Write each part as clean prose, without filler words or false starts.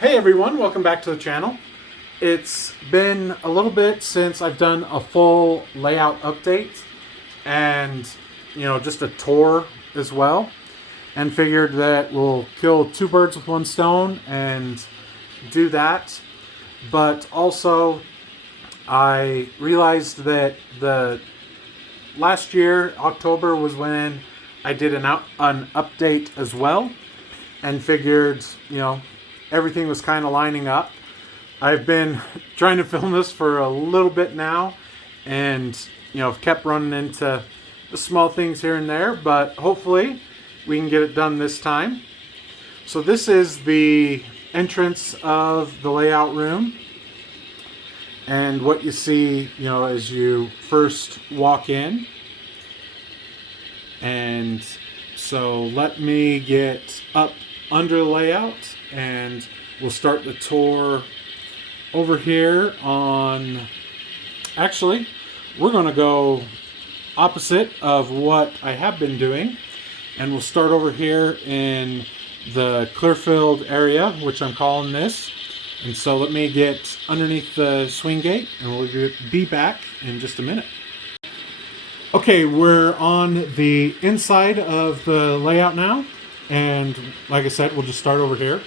Hey everyone, welcome back to the channel. It's been a little bit since I've done a full layout update and just a tour as well, and figured that we'll kill two birds with one stone and do that. But also I realized that the last year, October, was when I did an update as well, and figured, everything was kind of lining up. I've been trying to film this for a little bit now, and I've kept running into the small things here and there, but hopefully we can get it done this time. So this is the entrance of the layout room, and what you see, as you first walk in. And so let me get up under the layout and we'll start the tour over here on... Actually, we're going to go opposite of what I have been doing, and we'll start over here in the Clearfield area, which I'm calling this. And so let me get underneath the swing gate and we'll be back in just a minute. Okay, we're on the inside of the layout now, and like I said, we'll just start over here.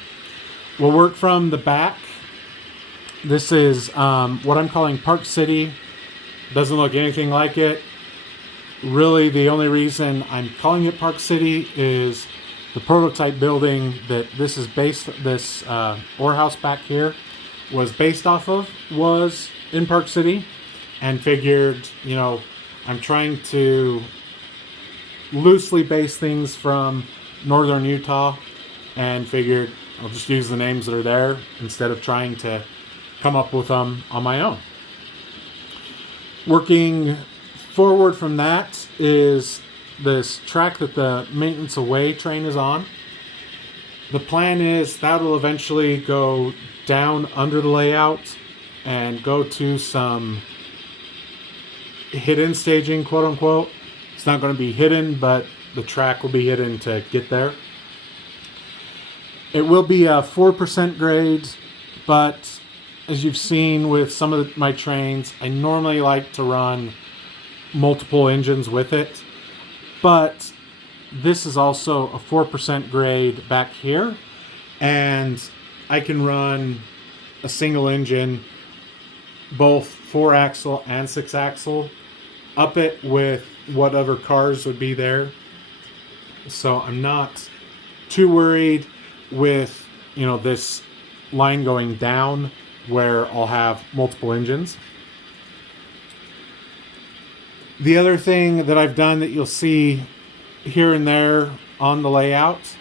We'll work from the back. This is what I'm calling Park City. Doesn't look anything like it. Really, the only reason I'm calling it Park City is the prototype building that this is based, this ore house back here, was based off of, was in Park City, and figured, I'm trying to loosely base things from northern Utah, and figured I'll just use the names that are there instead of trying to come up with them on my own. Working forward from that is this track that the maintenance away train is on. The plan is that will eventually go down under the layout and go to some hidden staging, quote unquote. It's not going to be hidden, but the track will be hidden to get there. It will be a 4% grade, but as you've seen with some of my trains, I normally like to run multiple engines with it. But this is also a 4% grade back here, and I can run a single engine, both 4-axle and 6-axle, up it with whatever cars would be there. So I'm not too worried with, this line going down where I'll have multiple engines. The other thing that I've done that you'll see here and there on the layout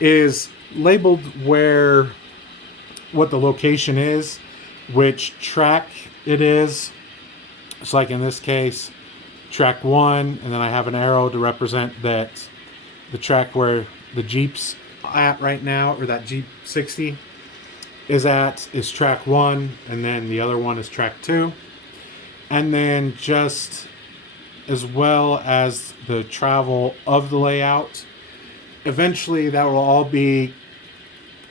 is labeled what the location is, which track it is. So like in this case, track 1, and then I have an arrow to represent that the track where the Jeep's at right now, or that Jeep 60 is at, is track 1, and then the other one is track 2. And then just as well as the travel of the layout, eventually that will all be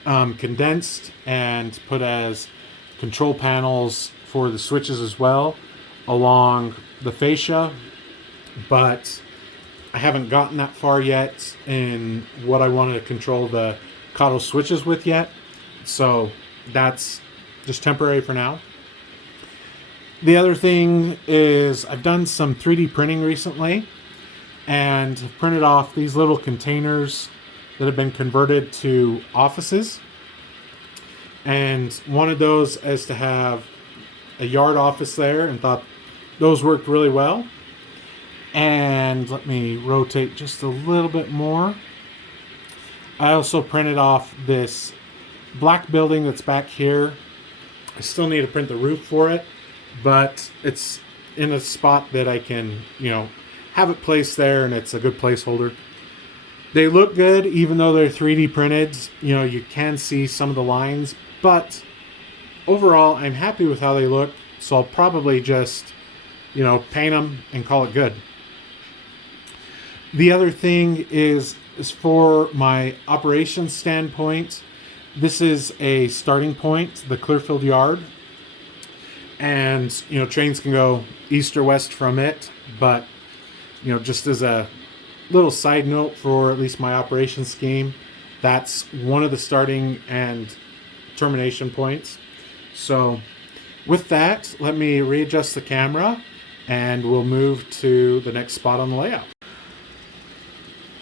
condensed and put as control panels for the switches as well along the fascia. But I haven't gotten that far yet in what I want to control the Cotto switches with yet, so that's just temporary for now. The other thing is I've done some 3D printing recently, and printed off these little containers that have been converted to offices, and wanted those as to have a yard office there, and thought those worked really well. And let me rotate just a little bit more. I also printed off this black building that's back here. I still need to print the roof for it, but it's in a spot that I can, have it placed there, and it's a good placeholder. They look good, even though they're 3D printed. You can see some of the lines, but overall, I'm happy with how they look, so I'll probably just, paint them and call it good. The other thing is for my operations standpoint, this is a starting point, the Clearfield yard, and trains can go east or west from it. But just as a little side note for at least my operation scheme, that's one of the starting and termination points. So with that, let me readjust the camera and we'll move to the next spot on the layout.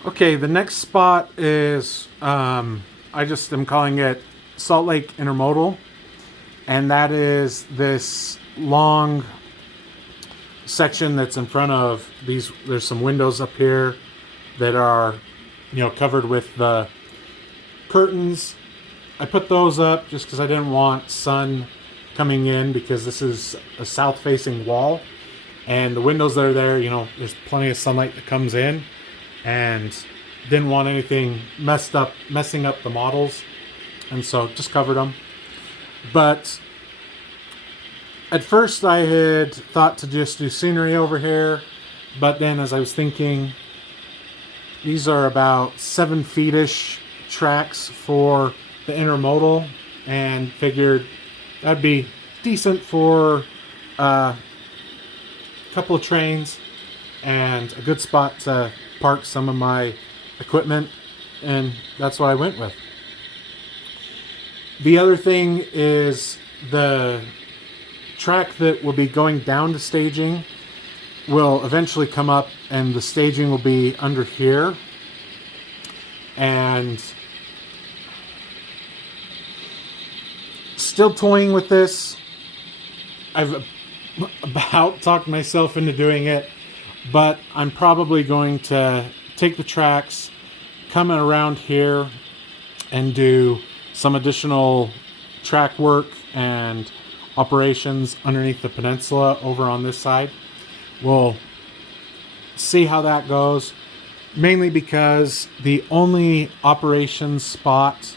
Okay, the next spot is, I just am calling it Salt Lake Intermodal. And that is this long section that's in front of these. There's some windows up here that are, covered with the curtains. I put those up just because I didn't want sun coming in, because this is a south-facing wall, and the windows that are there, there's plenty of sunlight that comes in, and didn't want anything messing up the models, and so just covered them. But at first I had thought to just do scenery over here, but then as I was thinking, these are about 7 feet-ish tracks for the intermodal, and figured that'd be decent for a couple of trains and a good spot to park some of my equipment, and that's what I went with. The other thing is the track that will be going down to staging will eventually come up, and the staging will be under here. And still toying with this. I've about talked myself into doing it, but I'm probably going to take the tracks, come around here, and do some additional track work and operations underneath the peninsula over on this side. We'll see how that goes, mainly because the only operations spot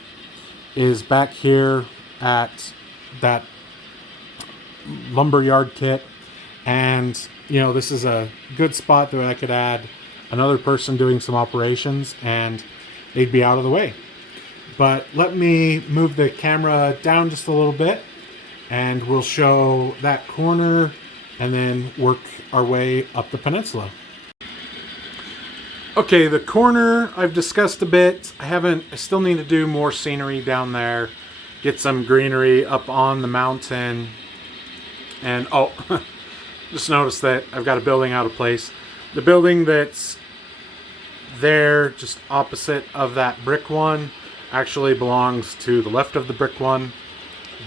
is back here at that lumberyard kit, and this is a good spot that I could add another person doing some operations and they'd be out of the way. But let me move the camera down just a little bit and we'll show that corner and then work our way up the peninsula. Okay, the corner I've discussed a bit. I still need to do more scenery down there, get some greenery up on the mountain. And just noticed that I've got a building out of place. The building that's there just opposite of that brick one actually belongs to the left of the brick one,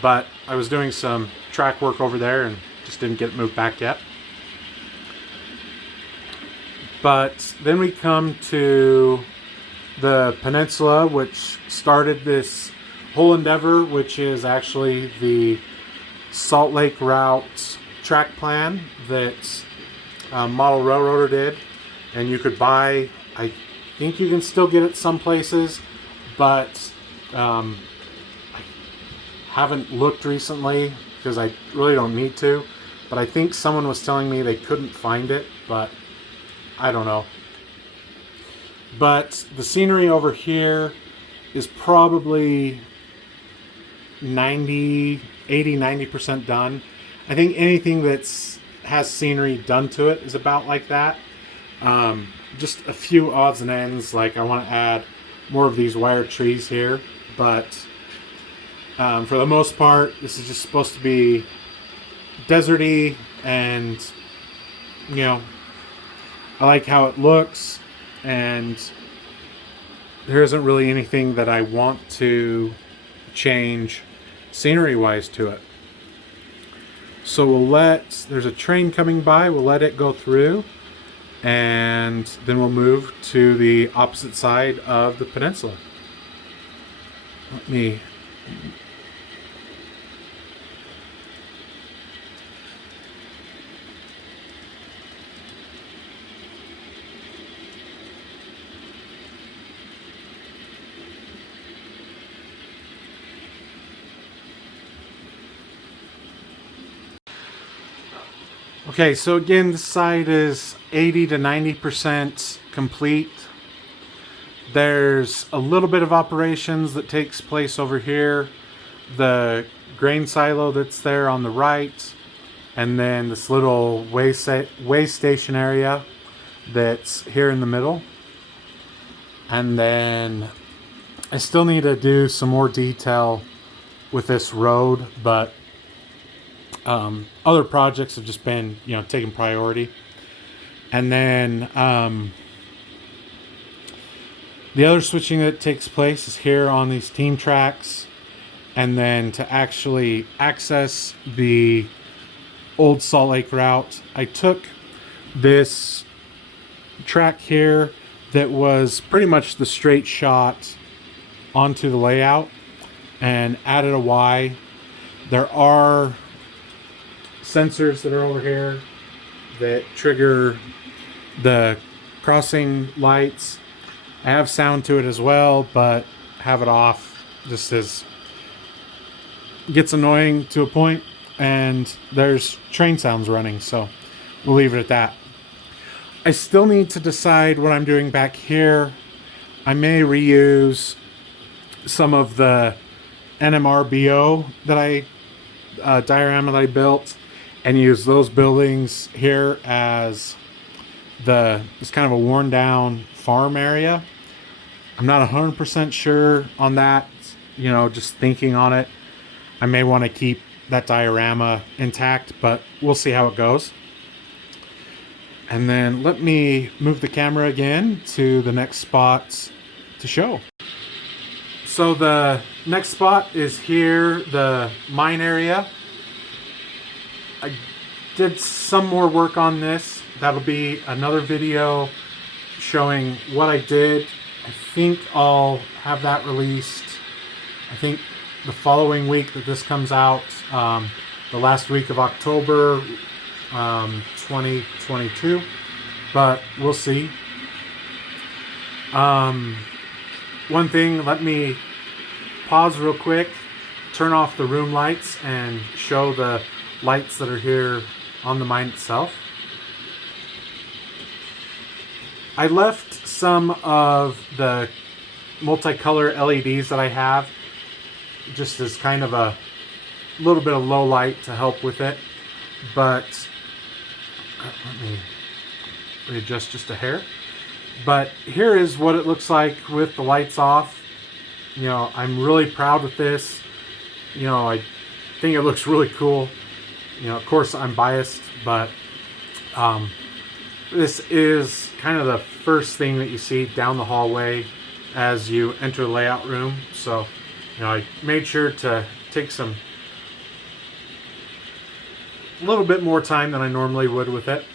but I was doing some track work over there and just didn't get it moved back yet. But then we come to the peninsula, which started this whole endeavor, which is actually the Salt Lake route track plan that Model Railroader did. And you could buy, I think you can still get it some places, but I haven't looked recently because I really don't need to. But I think someone was telling me they couldn't find it, but I don't know. But the scenery over here is probably 90% done. I think anything that's has scenery done to it is about like that. Just a few odds and ends, like I want to add more of these wire trees here, but for the most part, this is just supposed to be deserty, and I like how it looks, and there isn't really anything that I want to change scenery wise to it. So there's a train coming by, we'll let it go through, and then we'll move to the opposite side of the peninsula. Let me Okay, so again, this side is 80 to 90% complete. There's a little bit of operations that takes place over here. The grain silo that's there on the right, and then this little way station area that's here in the middle. And then I still need to do some more detail with this road, but other projects have just been, taking priority. And then the other switching that takes place is here on these team tracks. And then to actually access the old Salt Lake route, I took this track here that was pretty much the straight shot onto the layout and added a Y. There are sensors that are over here that trigger the crossing lights. I have sound to it as well, but have it off just as gets annoying to a point, and there's train sounds running, so we'll leave it at that. I still need to decide what I'm doing back here. I may reuse some of the NMRBO that diorama that I built and use those buildings here as it's kind of a worn down farm area. I'm not 100% sure on that, just thinking on it. I may want to keep that diorama intact, but we'll see how it goes. And then let me move the camera again to the next spot to show. So the next spot is here, the mine area. I did some more work on this. That'll be another video showing what I did. I think I'll have that released, the following week that this comes out, the last week of October 2022, but we'll see. One thing, let me pause real quick, turn off the room lights and show the lights that are here on the mine itself. I left some of the multicolor LEDs that I have just as kind of a little bit of low light to help with it, but let me readjust just a hair. But here is what it looks like with the lights off. I'm really proud with this. I think it looks really cool. Of course I'm biased, but this is kind of the first thing that you see down the hallway as you enter the layout room. So I made sure to take a little bit more time than I normally would with it.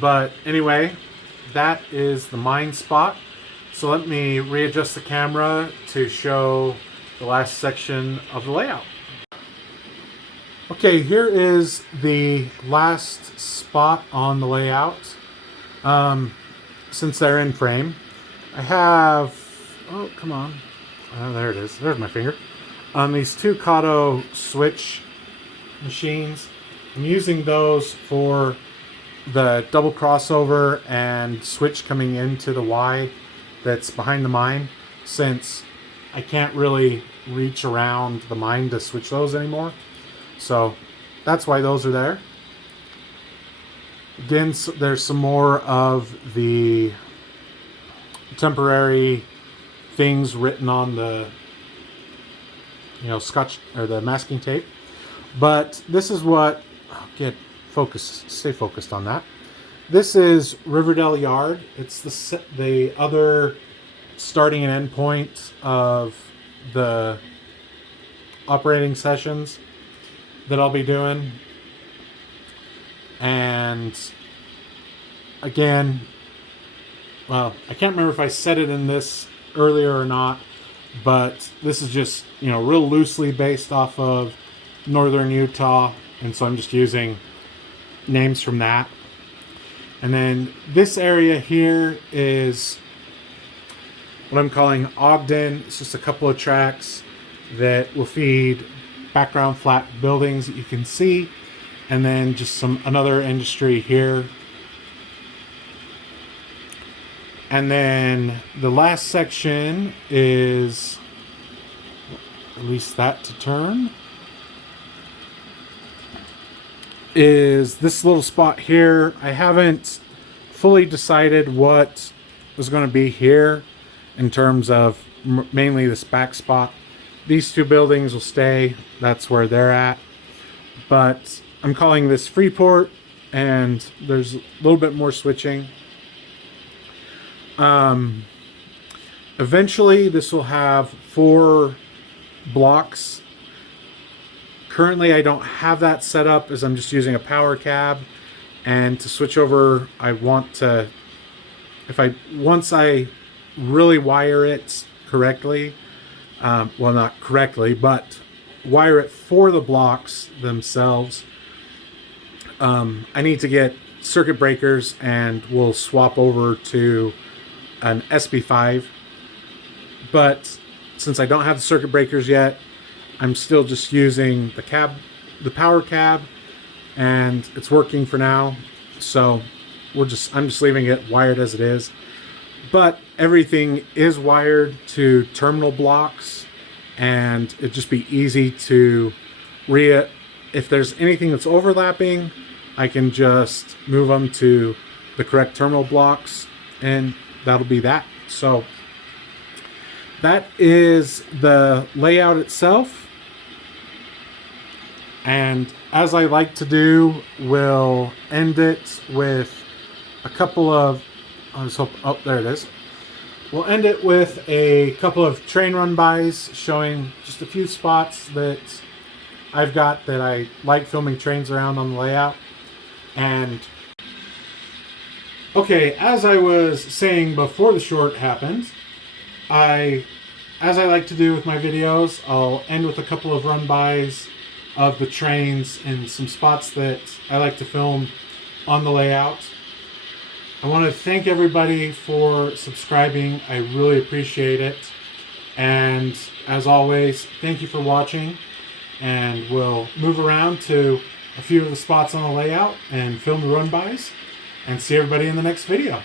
But anyway, that is the mine spot. So let me readjust the camera to show the last section of the layout. Okay, here is the last spot on the layout. Since they're in frame, I have, oh, come on. There it is. There's my finger. On these two Kato switch machines, I'm using those for the double crossover and switch coming into the Y that's behind the mine, since I can't really reach around the mine to switch those anymore. So that's why those are there. Again, there's some more of the temporary things written on the scotch or the masking tape, but this is what stay focused on that. This is Riverdale Yard. It's the other starting and end point of the operating sessions that I'll be doing. And again, well, I can't remember if I said it in this earlier or not, but this is just, real loosely based off of northern Utah, and so I'm just using names from that. And then this area here is what I'm calling Ogden. It's just a couple of tracks that will feed background flat buildings that you can see, and then just another industry here. And then the last section is, release that to turn, is this little spot here. I haven't fully decided what was going to be here in terms of mainly this back spot. These two buildings will stay. That's where they're at. But I'm calling this Freeport, and there's a little bit more switching. Eventually this will have 4 blocks. Currently I don't have that set up, as I'm just using a power cab, and to switch over I want to, once I really wire it correctly, well, not correctly, but wire it for the blocks themselves, I need to get circuit breakers, and we'll swap over to an SB5. But since I don't have the circuit breakers yet, I'm still just using the power cab, and it's working for now. So I'm just leaving it wired as it is. But everything is wired to terminal blocks, and it'd just be easy to if there's anything that's overlapping, I can just move them to the correct terminal blocks, and that'll be that. So that is the layout itself. And as I like to do, we'll end it with a couple of, oh, there it is. We'll end it with a couple of train run-bys showing just a few spots that I've got that I like filming trains around on the layout. And okay, as I was saying before the short happened, as I like to do with my videos, I'll end with a couple of run-bys of the trains and some spots that I like to film on the layout. I want to thank everybody for subscribing. I really appreciate it. And as always, thank you for watching. And we'll move around to a few of the spots on the layout and film the run-bys, and see everybody in the next video.